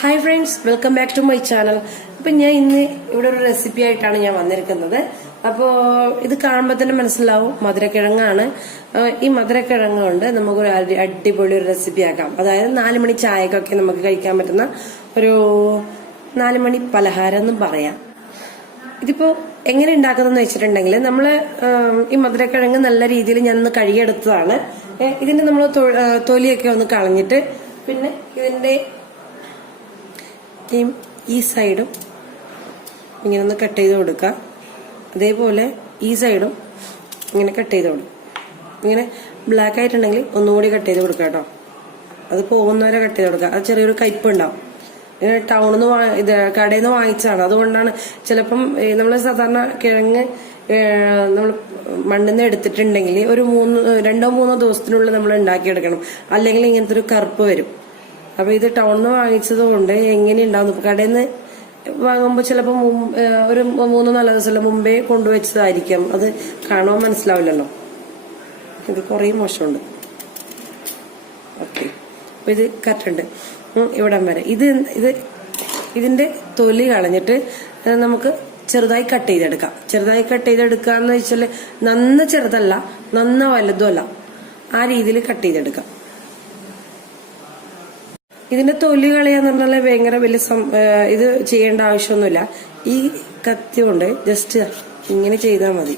Hi friends, welcome back to my channel. അപ്പൊ ഞാൻ ഇന്ന് ഇവിടെ ഒരു റെസിപ്പി ആയിട്ടാണ് ഞാൻ വന്നിരിക്കുന്നത്. അപ്പോ ഇത് കാണുമ്പോൾ തന്നെ മനസ്സിലാവും മധുരക്കിഴങ്ങാണ്. ഈ മധുരക്കിഴങ്ങ് കൊണ്ട് നമുക്കൊരു അടിപൊളി ഒരു റെസിപ്പി ആക്കാം. അതായത് 4 മണി ചായക്കൊക്കെ നമുക്ക് കഴിക്കാൻ പറ്റുന്ന ഒരു 4 മണി പലഹാരം എന്നും പറയാം. ഇതിപ്പോ എങ്ങനെ ഉണ്ടാക്കുന്നതെന്ന് വെച്ചിട്ടുണ്ടെങ്കിൽ നമ്മള് ഈ മധുരക്കിഴങ്ങ് നല്ല രീതിയിൽ ഞാൻ ഒന്ന് കഴുകിയെടുത്തതാണ്. ഇതിന്റെ നമ്മൾ തൊലിയൊക്കെ ഒന്ന് കളഞ്ഞിട്ട് പിന്നെ ഇതിന്റെ ഈ സൈഡും ഇങ്ങനെ ഒന്ന് കട്ട് ചെയ്ത് കൊടുക്കുക. അതേപോലെ ഈ സൈഡും ഇങ്ങനെ കട്ട് ചെയ്ത് കൊടുക്കും. ഇങ്ങനെ ബ്ലാക്ക് ആയിട്ടുണ്ടെങ്കിൽ ഒന്നുകൂടി കട്ട് ചെയ്ത് കൊടുക്കുക കേട്ടോ. അത് പോകുന്നവരെ കട്ട് ചെയ്ത് കൊടുക്കുക. അത് ചെറിയൊരു കയ്പ് ഉണ്ടാവും. ഇങ്ങനെ ടൗണിൽ നിന്ന് കടയിൽ നിന്ന് വാങ്ങിച്ചാണ്. അതുകൊണ്ടാണ് ചിലപ്പം നമ്മൾ സാധാരണ കിഴങ്ങ് നമ്മൾ മണ്ണിൽ നിന്ന് എടുത്തിട്ടുണ്ടെങ്കിൽ ഒരു 2-3 ദിവസത്തിനുള്ളിൽ നമ്മൾ ഉണ്ടാക്കിയെടുക്കണം. അല്ലെങ്കിൽ ഇങ്ങനത്തെ ഒരു കറുപ്പ് വരും. അപ്പൊ ഇത് ടൗണിൽ നിന്ന് വാങ്ങിച്ചത് കൊണ്ട് എങ്ങനെ ഉണ്ടാവും. കടയിൽ നിന്ന് വാങ്ങുമ്പോൾ ചിലപ്പോൾ ഒരു 3-4 ദിവസം മുമ്പേ കൊണ്ടുവച്ചതായിരിക്കാം. അത് കാണുമ്പോൾ മനസ്സിലാവില്ലല്ലോ. ഇത് കുറേ മോശമുണ്ട്. ഓക്കെ, അപ്പൊ ഇത് കറക്റ്റുണ്ട് ഇവിടം വരെ. ഇതിന്റെ തൊലി കളഞ്ഞിട്ട് നമുക്ക് ചെറുതായി കട്ട് ചെയ്തെടുക്കാം. ചെറുതായി കട്ട് ചെയ്തെടുക്കാന്ന് വെച്ചാൽ നന്ന ചെറുതല്ല, നന്ന വലുതുമല്ല, ആ രീതിയിൽ കട്ട് ചെയ്തെടുക്കാം. ഇതിന്റെ തൊലി കളയാന്ന് പറഞ്ഞാൽ ഭയങ്കര വലിയ ഇത് ചെയ്യേണ്ട ആവശ്യമൊന്നുമില്ല. ഈ കത്തി കൊണ്ട് ജസ്റ്റ് ഇങ്ങനെ ചെയ്താൽ മതി.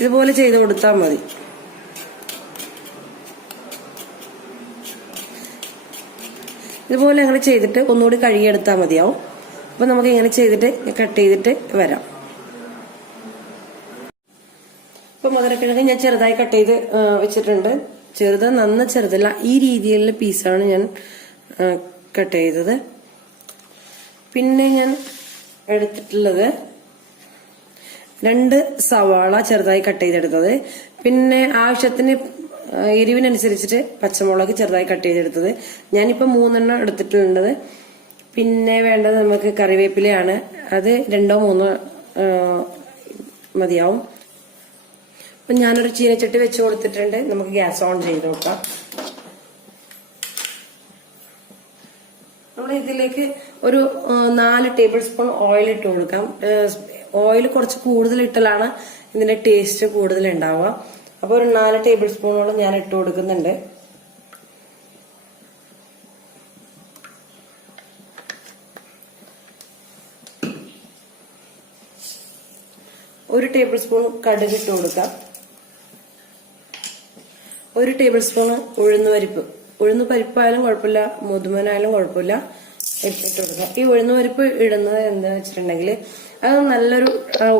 ഇതുപോലെ ചെയ്ത് കൊടുത്താൽ മതി. ഇതുപോലെ അങ്ങനെ ചെയ്തിട്ട് ഒന്നുകൂടി കഴുകിയെടുത്താൽ മതിയാവും. അപ്പൊ നമുക്ക് ഇങ്ങനെ ചെയ്തിട്ട് കട്ട് ചെയ്തിട്ട് വരാം. ഇപ്പൊ മധുരക്കിഴങ്ങ് ഞാൻ ചെറുതായി കട്ട് ചെയ്ത് വെച്ചിട്ടുണ്ട്. നന്ന ചെറുതല്ല, ഈ രീതിയിലുള്ള പീസാണ് ഞാൻ കട്ട് ചെയ്തത്. പിന്നെ ഞാൻ എടുത്തിട്ടുള്ളത് 2 സവാള ചെറുതായി കട്ട് ചെയ്തെടുത്തത്. പിന്നെ ആവശ്യത്തിന് എരിവിനനുസരിച്ചിട്ട് പച്ചമുളക് ചെറുതായി കട്ട് ചെയ്തെടുത്തത്. ഞാനിപ്പോ 3 എടുത്തിട്ടുള്ളത്. പിന്നെ വേണ്ടത് നമുക്ക് കറിവേപ്പിലയാണ്. അത് 2-3 മതിയാവും. അപ്പൊ ഞാനൊരു ചീനച്ചട്ടി വെച്ച് കൊടുത്തിട്ടുണ്ട്. നമുക്ക് ഗ്യാസ് ഓൺ ചെയ്ത് നോക്കാം. നമ്മൾ ഇതിലേക്ക് ഒരു 4 ടേബിൾ സ്പൂൺ ഓയിൽ ഇട്ട് കൊടുക്കാം. ഓയിൽ കുറച്ച് കൂടുതൽ ഇട്ടാലാണ് ഇതിന്റെ ടേസ്റ്റ് കൂടുതൽ ഉണ്ടാവുക. അപ്പൊ ഒരു 4 ടേബിൾ സ്പൂണോളം ഞാൻ ഇട്ട് കൊടുക്കുന്നുണ്ട്. ഒരു ടേബിൾ സ്പൂൺ കടുക് ഇട്ട് കൊടുക്കാം. 1 ടേബിൾ സ്പൂൺ ഉഴുന്ന് പരിപ്പായാലും കുഴപ്പമില്ല, മുതുമനായാലും കുഴപ്പമില്ല, ഇട്ട് കൊടുക്കാം. ഈ ഉഴുന്നുപരിപ്പ് ഇടുന്നത് എന്താ വെച്ചിട്ടുണ്ടെങ്കിൽ അത് നല്ലൊരു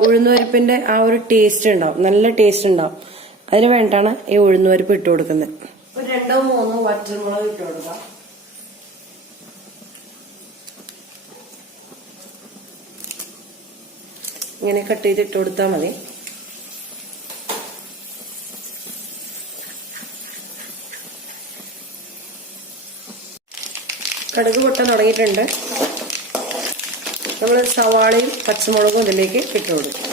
ഉഴുന്നുപരിപ്പിന്റെ ആ ഒരു ടേസ്റ്റ് ഉണ്ടാവും, നല്ല ടേസ്റ്റ് ഉണ്ടാവും. അതിന് വേണ്ടിയിട്ടാണ് ഈ ഉഴുന്നുപരിപ്പ് ഇട്ട് കൊടുക്കുന്നത്. ഒരു 2-3 വറ്റൽമുളക് ഇട്ട് കൊടുക്കാം. ഇങ്ങനെ കട്ട് ചെയ്ത് ഇട്ട് കൊടുത്താൽ മതി. കടുക് പൊട്ടാൻ തുടങ്ങിയിട്ടുണ്ട്. നമ്മൾ സവാളയും പച്ചമുളകും ഇതിലേക്ക് ഇട്ട് കൊടുക്കും.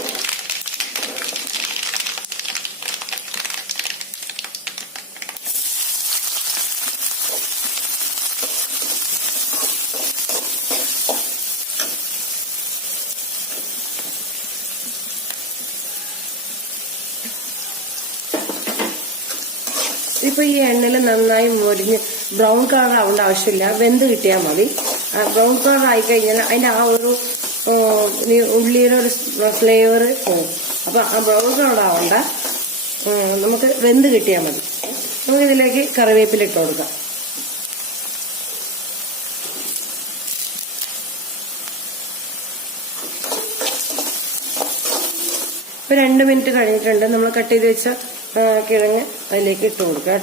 ഇപ്പൊ ഈ എണ്ണയിൽ നന്നായി മൊരിഞ്ഞ് ബ്രൗൺ കളർ ആവേണ്ട ആവശ്യമില്ല, വെന്ത് കിട്ടിയാൽ മതി. ബ്രൗൺ കളർ ആയി കഴിഞ്ഞാൽ അതിന്റെ ആ ഒരു ഉള്ളിയുടെ ഒരു ഫ്ലേവർ പോകും. അപ്പൊ ആ ബ്രൗൺ കളർ ആവണ്ട, നമുക്ക് വെന്ത് കിട്ടിയാൽ മതി. നമുക്ക് ഇതിലേക്ക് കറിവേപ്പില ഇട്ട് കൊടുക്കാം. ഇപ്പൊ 2 മിനിറ്റ് കഴിഞ്ഞിട്ടുണ്ട്. നമ്മൾ കട്ട് ചെയ്ത് വെച്ച കിഴങ്ങ് അതിലേക്ക് ഇട്ട് കൊടുക്കുക.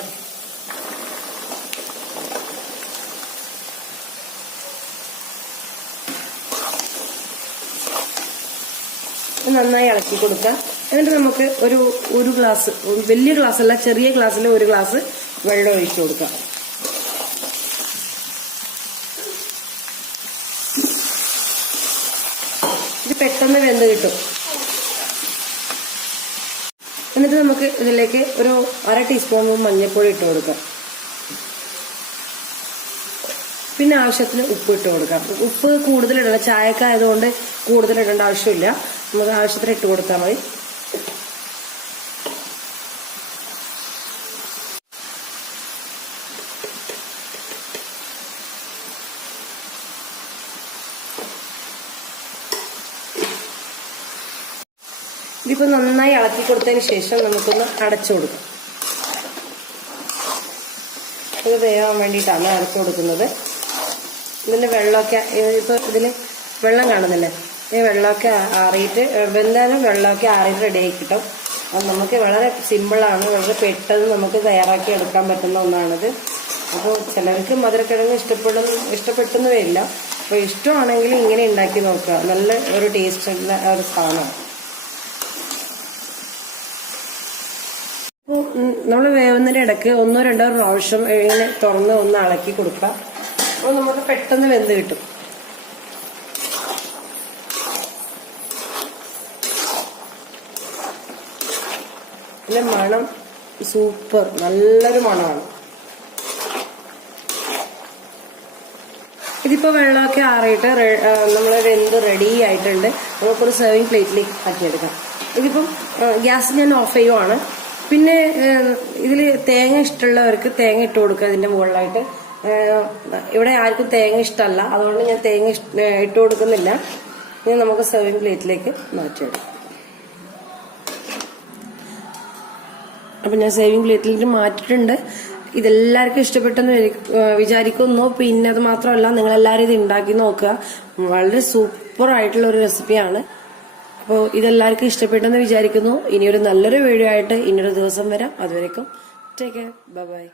നന്നായി ഇളക്കി കൊടുക്കുക. എന്നിട്ട് നമുക്ക് ഒരു ഗ്ലാസ്, വലിയ ഗ്ലാസ് അല്ല, ചെറിയ ഗ്ലാസ്സിൽ 1 ഗ്ലാസ് വെള്ളം ഒഴിച്ചു കൊടുക്കുക. ഇത് പെട്ടെന്ന് വെന്ത് കിട്ടും. എന്നിട്ട് നമുക്ക് ഇതിലേക്ക് ഒരു 1/2 ടീസ്പൂൺ മഞ്ഞൾപ്പൊടി ഇട്ട് കൊടുക്കാം. പിന്നെ ആവശ്യത്തിന് ഉപ്പ് ഇട്ട് കൊടുക്കാം. ഉപ്പ് കൂടുതലിടണം, ചായക്കായതുകൊണ്ട് കൂടുതലിടേണ്ട ആവശ്യമില്ല. നമുക്ക് ആവശ്യത്തിന് ഇട്ട് കൊടുത്താൽ മതി. ഇതിപ്പോൾ നന്നായി ഇളക്കി കൊടുത്തതിന് ശേഷം നമുക്കൊന്ന് അടച്ചു കൊടുക്കാം. ഇത് വേവാൻ വേണ്ടിയിട്ടാണ് അടച്ചു കൊടുക്കുന്നത്. ഇതിൻ്റെ വെള്ളമൊക്കെ ഇപ്പോൾ ഇതിൽ വെള്ളം കാണുന്നില്ലേ, ഈ വെള്ളമൊക്കെ ആറിയിട്ട് എന്തായാലും വെള്ളമൊക്കെ ആറിയിട്ട് റെഡിയായി കിട്ടും. അത് നമുക്ക് വളരെ സിമ്പിളാണ്, വളരെ പെട്ടെന്ന് നമുക്ക് തയ്യാറാക്കി എടുക്കാൻ പറ്റുന്ന ഒന്നാണിത്. അപ്പോൾ ചിലർക്ക് മധുരക്കിഴങ്ങ് ഇഷ്ടപ്പെട്ടെന്ന് വരില്ല. അപ്പോൾ ഇഷ്ടമാണെങ്കിൽ ഇങ്ങനെ ഉണ്ടാക്കി നോക്കുക, നല്ല ഒരു ടേസ്റ്റുള്ള ഒരു സാധനമാണ്. അപ്പോൾ നമ്മൾ വേവുന്നതിൻ്റെ ഇടയ്ക്ക് 1-2 പ്രാവശ്യം ഇങ്ങനെ തുറന്ന് ഒന്ന് ഇളക്കി കൊടുക്കുക. അപ്പോൾ നമുക്ക് പെട്ടെന്ന് വെന്ത് കിട്ടും. ഇതിലെ മണം സൂപ്പർ, നല്ലൊരു മണമാണ്. ഇതിപ്പോൾ വെള്ളമൊക്കെ ആറിയിട്ട് നമ്മൾ വെന്ത് റെഡി ആയിട്ടുണ്ട്. നമുക്കൊരു സെർവിങ് പ്ലേറ്റിലേക്ക് ആക്കിയെടുക്കാം. ഇതിപ്പം ഗ്യാസ് ഞാൻ ഓഫ് ചെയ്യുവാണ്. പിന്നെ ഇതിൽ തേങ്ങ ഇഷ്ടമുള്ളവർക്ക് തേങ്ങ ഇട്ട് കൊടുക്കുക ഇതിൻ്റെ മുകളിലായിട്ട്. ഇവിടെ ആർക്കും തേങ്ങ ഇഷ്ടമല്ല, അതുകൊണ്ട് ഞാൻ തേങ്ങ ഇട്ട് കൊടുക്കുന്നില്ല. ഇനി നമുക്ക് സെർവിങ് പ്ലേറ്റിലേക്ക് മാറ്റിയെടുക്കാം. അപ്പം ഞാൻ സെർവിങ് പ്ലേറ്റിലേക്ക് മാറ്റിയിട്ടുണ്ട്. ഇതെല്ലാവർക്കും ഇഷ്ടപ്പെട്ടെന്ന് വിചാരിക്കുന്നു. പിന്നെ അത് മാത്രമല്ല, നിങ്ങളെല്ലാവരും ഇത് ഉണ്ടാക്കി നോക്കുക. വളരെ സൂപ്പർ ആയിട്ടുള്ള ഒരു റെസിപ്പിയാണ്. അപ്പോൾ ഇതെല്ലാവർക്കും ഇഷ്ടപ്പെട്ടെന്ന് വിചാരിക്കുന്നു. ഇനിയൊരു നല്ലൊരു വീഡിയോ ആയിട്ട് ഇനിയൊരു ദിവസം വരാം. അതുവരേക്കും ടേക്ക് കെയർ, ബൈ ബൈ.